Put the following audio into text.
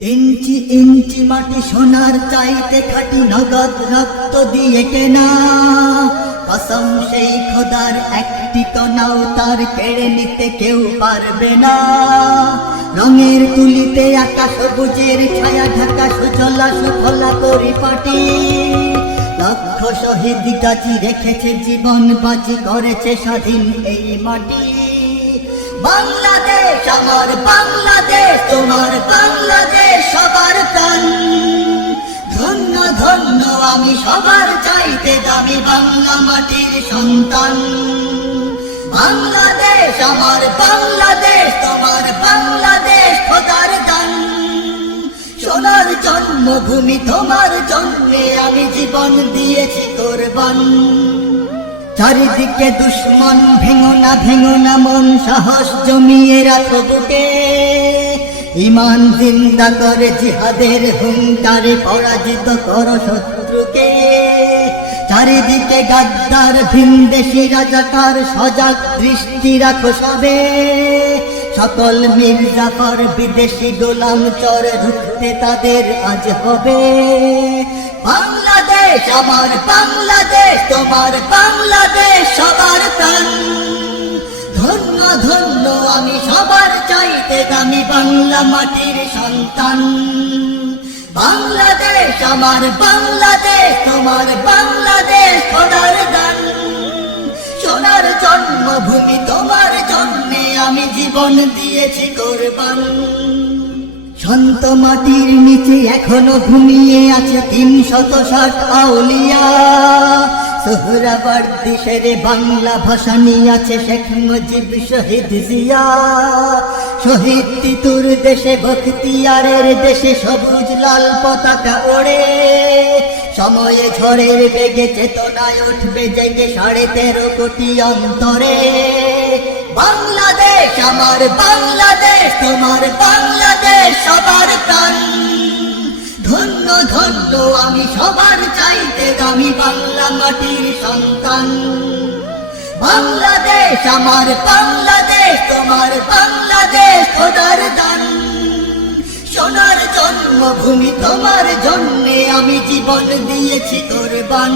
ইঞ্চি ইঞ্চি মাটি সোনার চাইতে খাটি, নগদ রক্ত দিয়ে কেনা। কসম সেই খোদার, একটি কণাও তার কেড়ে নিতে কেউ পারবে না। রঙের তুলিতে আকাশ সবুজের ছায়া ঢাকা, সুজলা সুফলা পরিপাটি। লক্ষ শহীদ গাছি রেখেছে জীবন বাজি, করেছে স্বাধীন এই মাটি। বাংলাদেশ আমার বাংলাদেশ, তোমার বাংলাদেশ সবার প্রাণ। ধন্য ধন্য আমি সবার চাইতে দামি বাংলা মাটির সন্তান। বাংলাদেশ আমার বাংলাদেশ, তোমার বাংলাদেশ খোদার দান। সোনার জন্মভূমি, তোমার জন্মে আমি জীবন দিয়েছি কোরবান। চারিদিকে দুশ্মন, ভেঙো না মন, সাহস জমিয়ে রাখো বুকে। ঈমান জিন্দা করে জিহাদের হুঙ্কারে, পরাজিত করো শত্রুকে। চারিদিকে গাদ্দার ভিনদেশী রাজাকার, সজাগ দৃষ্টি রাখো সবে। সকল মির্জাফর বিদেশি গোলাম চর, রুখতে তাদের আজ হবে। বাংলাদেশ আমার বাংলাদেশ, তোমার বাংলাদেশ সবার প্রাণ। ধন্য ধন্য আমি সবার চাইতে দামি বাংলা মাটির সন্তান। বাংলাদেশ আমার বাংলাদেশ, তোমার বাংলাদেশ খোদার দান। সোনার জন্মভূমি, তোমার জন্মে আমি জীবন দিয়েছি কোরবান। শান্ত মাটির নিচে এখনো ঘুমিয়ে আছে ৩৬০ আউলিয়া। সোহরাওয়ার্দী শেরে বাংলা ভাষা নিয়ে আছে শেখ মুজিব, শহীদ জিয়া। শহীদ তিতুর দেশে, বখতিয়ারের দেশে সবুজ লাল পতাকা ওড়ে। সময়ে ঝড়ের বেগে চেতনায় উঠবে জেগে ১৩.৫ কোটি অন্তরে। বাংলাদেশ আমার বাংলাদেশ, তোমার বাংলাদেশ সবার প্রাণ। ধন্য ধন্য আমি সবার চাইতে দামি বাংলা মাটির সন্তান। বাংলাদেশ আমার বাংলাদেশ, তোমার বাংলাদেশ খোদার দান। সোনার জন্মভূমি, তোমার জন্যে আমি জীবন দিয়েছি কোরবান।